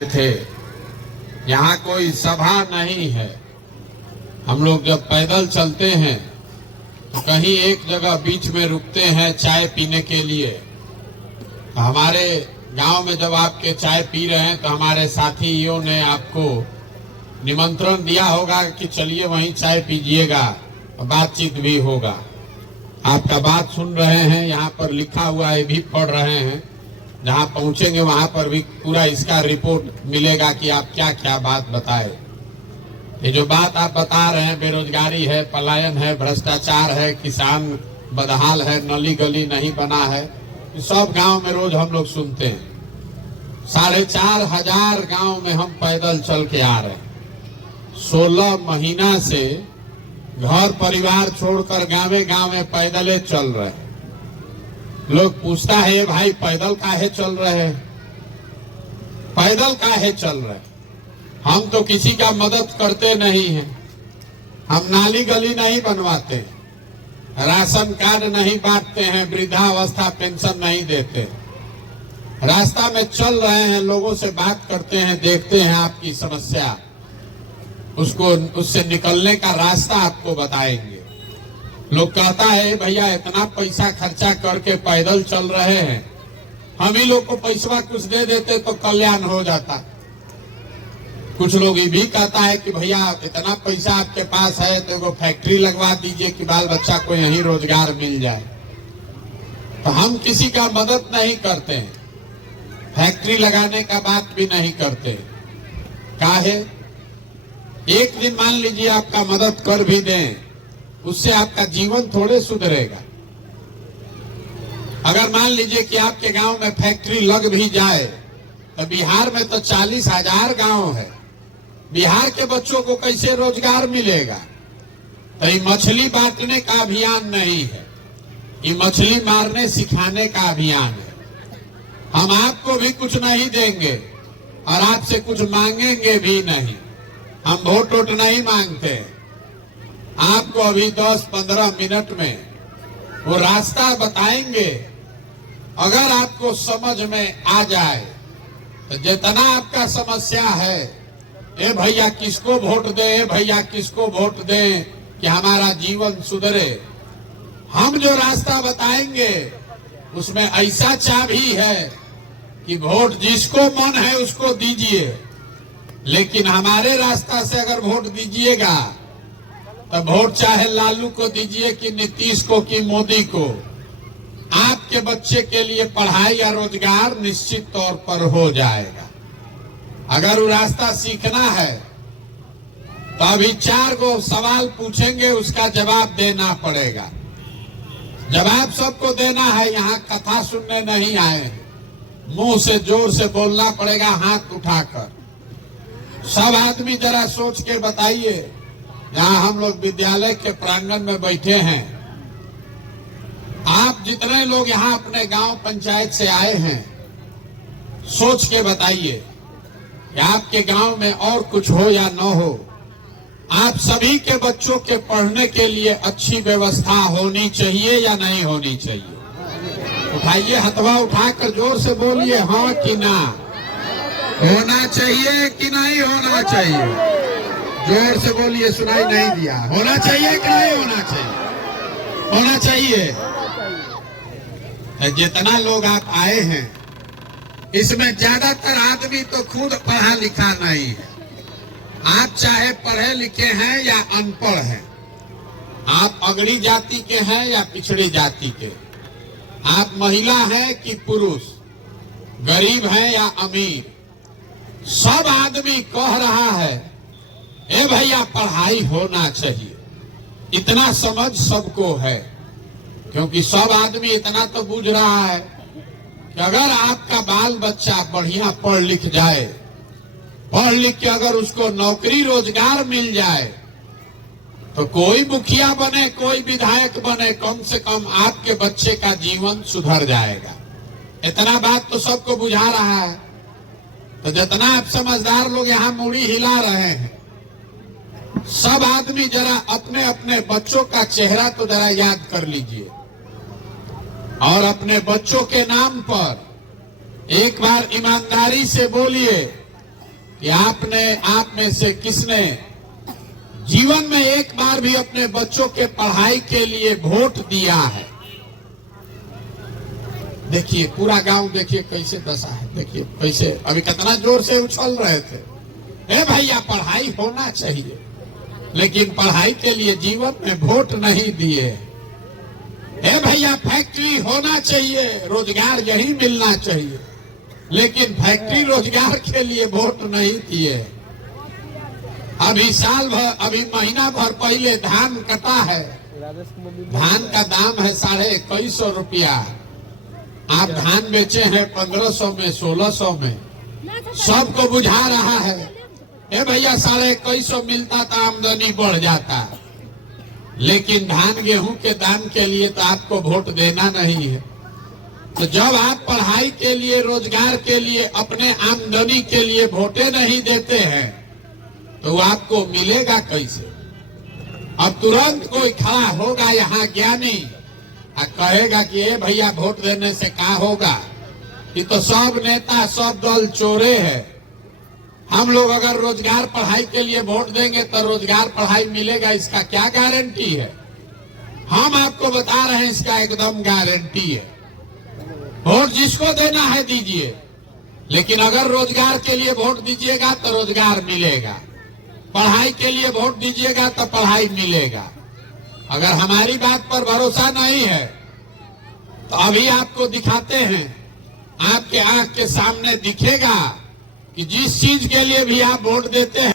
थे। यहाँ कोई सभा नहीं है। हम लोग जब पैदल चलते हैं तो कहीं एक जगह बीच में रुकते हैं चाय पीने के लिए। तो हमारे गांव में जब आपके चाय पी रहे हैं तो हमारे साथियों ने आपको निमंत्रण दिया होगा कि चलिए वहीं चाय पीजिएगा, बातचीत भी होगा। आपका बात सुन रहे हैं, यहाँ पर लिखा हुआ है भी पढ़ रहे हैं। जहाँ पहुंचेंगे वहां पर भी पूरा इसका रिपोर्ट मिलेगा कि आप क्या क्या बात बताए। ये जो बात आप बता रहे हैं, बेरोजगारी है, पलायन है, भ्रष्टाचार है, किसान बदहाल है, नली गली नहीं बना है, सब गांव में रोज हम लोग सुनते हैं। 4,500 गांव में हम पैदल चल के आ रहे हैं। 16 महीना से घर परिवार छोड़कर गांवे गांव पैदल चल रहे हैं। लोग पूछता है, भाई पैदल काहे चल रहे हैं, पैदल काहे चल रहे हैं? हम तो किसी का मदद करते नहीं हैं, हम नाली गली नहीं बनवाते, राशन कार्ड नहीं बांटते हैं, वृद्धावस्था पेंशन नहीं देते। रास्ता में चल रहे हैं, लोगों से बात करते हैं, देखते हैं आपकी समस्या, उससे निकलने का रास्ता आपको बताएंगे। लोग कहता है, भैया इतना पैसा खर्चा करके पैदल चल रहे हैं, हम ही लोग को पैसा कुछ दे देते तो कल्याण हो जाता। कुछ लोग ये भी कहता है कि भैया इतना पैसा आपके पास है तो एगो फैक्ट्री लगवा दीजिए कि बाल बच्चा को यहीं रोजगार मिल जाए। तो हम किसी का मदद नहीं करते हैं, फैक्ट्री लगाने का बात भी नहीं करते। काहे? एक दिन मान लीजिए आपका मदद कर भी दें, उससे आपका जीवन थोड़े सुधरेगा। अगर मान लीजिए कि आपके गांव में फैक्ट्री लग भी जाए तो बिहार में तो 40,000 गांव है, बिहार के बच्चों को कैसे रोजगार मिलेगा? तो ये मछली बांटने का अभियान नहीं है, ये मछली मारने सिखाने का अभियान है। हम आपको भी कुछ नहीं देंगे और आपसे कुछ मांगेंगे भी नहीं। हम वोट वोट नहीं मांगते। आपको अभी 10-15 मिनट में वो रास्ता बताएंगे। अगर आपको समझ में आ जाए तो जितना आपका समस्या है, ए भैया किसको वोट दे, ए भैया किसको वोट दे कि हमारा जीवन सुधरे, हम जो रास्ता बताएंगे उसमें ऐसा चाबी है कि वोट जिसको मन है उसको दीजिए, लेकिन हमारे रास्ता से अगर वोट दीजिएगा तो वोट चाहे लालू को दीजिए कि नीतीश को कि मोदी को, आपके बच्चे के लिए पढ़ाई या रोजगार निश्चित तौर पर हो जाएगा। अगर वो रास्ता सीखना है तो अभी 4 गो सवाल पूछेंगे, उसका जवाब देना पड़ेगा। जवाब सबको देना है, यहाँ कथा सुनने नहीं आए हैं। मुंह से जोर से बोलना पड़ेगा, हाथ उठाकर। सब आदमी जरा सोच के बताइए, यहाँ हम लोग विद्यालय के प्रांगण में बैठे हैं, आप जितने लोग यहाँ अपने गांव पंचायत से आए हैं, सोच के बताइए कि आपके गांव में और कुछ हो या न हो, आप सभी के बच्चों के पढ़ने के लिए अच्छी व्यवस्था होनी चाहिए या नहीं होनी चाहिए? उठाइए, हथवा उठाकर जोर से बोलिए, हाँ कि ना। होना चाहिए कि नहीं होना चाहिए? जोर से बोलिए, सुनाई नहीं दिया। होना चाहिए कि नहीं होना चाहिए? होना चाहिए। जितना लोग आप आए हैं इसमें ज्यादातर आदमी तो खुद पढ़ा लिखा नहीं है। आप चाहे पढ़े लिखे हैं या अनपढ़ हैं, आप अगड़ी जाति के हैं या पिछड़ी जाति के, आप महिला हैं कि पुरुष, गरीब हैं या अमीर, सब आदमी कह रहा है, ए भैया पढ़ाई होना चाहिए। इतना समझ सबको है, क्योंकि सब आदमी इतना तो बूझ रहा है कि अगर आपका बाल बच्चा बढ़िया पढ़ लिख जाए, पढ़ लिख के अगर उसको नौकरी रोजगार मिल जाए तो कोई मुखिया बने, कोई विधायक बने, कम से कम आपके बच्चे का जीवन सुधर जाएगा। इतना बात तो सबको बुझा रहा है। तो जितना आप समझदार लोग यहाँ मुड़ी हिला रहे हैं, सब आदमी जरा अपने अपने बच्चों का चेहरा तो जरा याद कर लीजिए और अपने बच्चों के नाम पर एक बार ईमानदारी से बोलिए, कि आप में से किसने जीवन में एक बार भी अपने बच्चों के पढ़ाई के लिए वोट दिया है। देखिए पूरा गांव, देखिए कैसे दशा है, देखिए कैसे अभी कितना जोर से उछल रहे थे। ए भैया पढ़ाई होना चाहिए, लेकिन पढ़ाई के लिए जीवन में वोट नहीं दिए। ए भैया फैक्ट्री होना चाहिए, रोजगार यही मिलना चाहिए, लेकिन फैक्ट्री रोजगार के लिए वोट नहीं दिए। अभी साल भर, अभी महीना भर पहले धान कटा है, धान का दाम है 2150 रुपया। आप धान बेचे हैं 1500 में, 1600 में, सबको बुझा रहा है। ए भैया 2150 मिलता तो आमदनी बढ़ जाता, लेकिन धान गेहूं के दाम के लिए तो आपको वोट देना नहीं है। तो जब आप पढ़ाई के लिए, रोजगार के लिए, अपने आमदनी के लिए वोटे नहीं देते हैं तो आपको मिलेगा कैसे? अब तुरंत कोई खड़ा होगा यहाँ ज्ञानी और कहेगा कि ए भैया वोट देने से क्या होगा, ये तो सब नेता सब दल चोरे हैं। हम लोग अगर रोजगार पढ़ाई के लिए वोट देंगे तो रोजगार पढ़ाई मिलेगा, इसका क्या गारंटी है? हम आपको बता रहे हैं इसका एकदम गारंटी है। वोट जिसको देना है दीजिए, लेकिन अगर रोजगार के लिए वोट दीजिएगा तो रोजगार मिलेगा, पढ़ाई के लिए वोट दीजिएगा तो पढ़ाई मिलेगा। अगर हमारी बात पर भरोसा नहीं है तो अभी आपको दिखाते हैं, आपके आंख के सामने दिखेगा कि जिस चीज के लिए भी आप वोट देते हैं